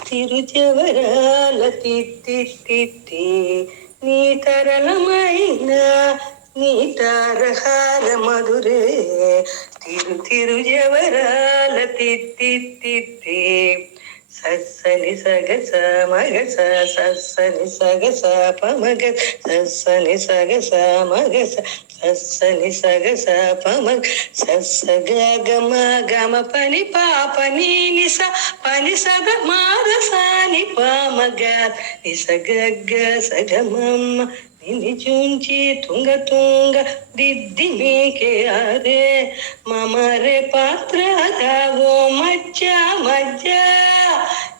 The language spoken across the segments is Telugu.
తిరుజవరాల తిత్తి నీ తరళమైన నీ తారహార మధురే తిరుజవరాల తిత్తి సస్సని సగస మగస సస్సని సగస పమగ సస్సని సగస మగస సస్సని సగస పమగ సస్స గమ గమ పని పాప నీ స పని సగ మారసాని పామగ నిస గగ్గ సగమమ్మ నిచుంచి తుంగ తుంగ దిద్ది మీకే అరే మమరే పాత్ర ఓ మజ్జ మజ్జ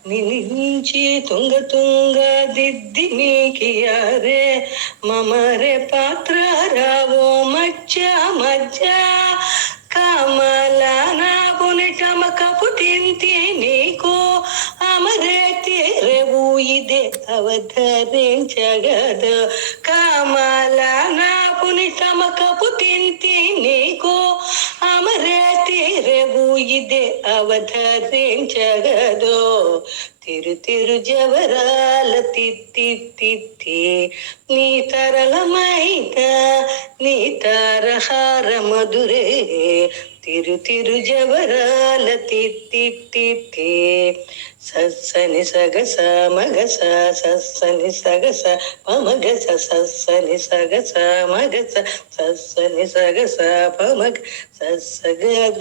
నిలించి తుంగ తుంగ దిద్ది మీకి అరే మమరే పాత్ర రావో మజ్జ మజ్జ కమల నాబుని టమక పుటింతి నీకు అమరే తీరవు ఇదే అవతరించగదు కమల నాబుని టమక పుటింతి నీకు అమరే తీరవు ఇదే అవతరించగదు తిరుజవరాల తిత్తి నీ తరళమైన నీ తారహార మధురే తిరుజవరాల తిత్తి సస్సని సగస మగస సస్సని సగస పమగస సస్సని సగస మగస సస్సని సగస పమగ సస్స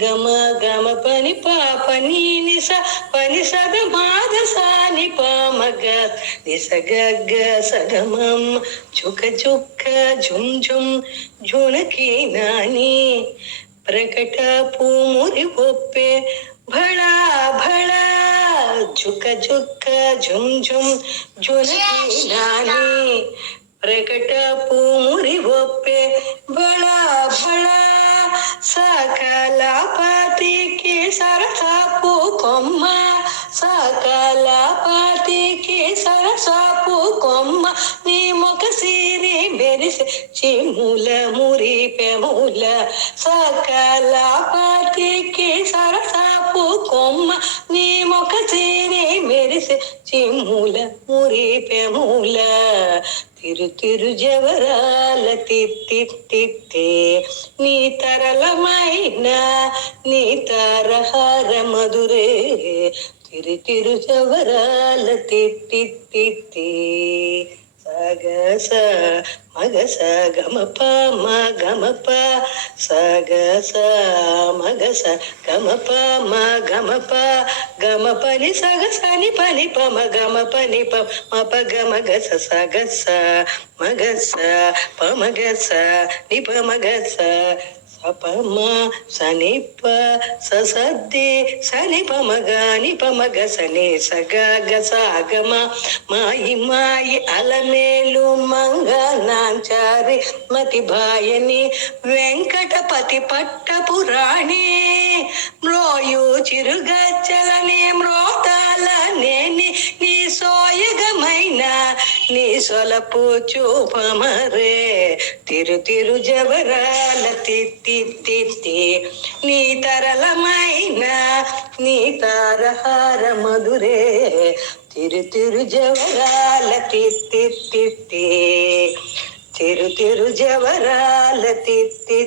గమ గమ పని పాప నీ నిస పని సగ మాదసాని పామగ నిస గగ్గ సగమమ్మ చుక చుక్క ఝుమ్ ఝుమ్ ఝుణకి నాని ప్రకట పూమురి ఒప్పే భళా భళా ఝుక ఝుక్క ఝుమ్ ఝుమ్ ఝునకి నాని ప్రకట పూమురి ఒప్పే భళా భళా సకల పాతికి సరసాపు కొమ్మ సకల పాతికి సరసాపు కొమ్మ నీ ముఖ సిరి మెరిసే చిముల మురి పెముల సకల పాతికి సరసాపు కొమ్మ నీ ముఖ సిరి మెరిసే చిముల మురి పెముల తిరుజవరాల తిత్తి నీ తరళమైన నీ తారహార మధురే తిరుజవరాల తిత్తి సగస మగస గమప మ గమప సగస మగస గమప మ గమప గమ పని సగసని పని పమ గమ పని పమ గమగస సగస మగస పమగస నిప మగస సపమ సనిప ససద్ది సనిప మగ నిప మగ సని సగ గసగమ మాయి మాయి అలమేలు మంగ నాంచారి మతి భాయని వెంకటపతి పట్ట పురాణి మ్రోయు చిరుగచ్చలని మ్రోతాల నేని నీ సోయగమైన నీ సొలపు చూపమరే తిరుజవరాల తిత్తి నీ తరళమైన నీ తారహార మధురే తిరుజవరాల తిత్తి తిరుజవరాల తిత్తి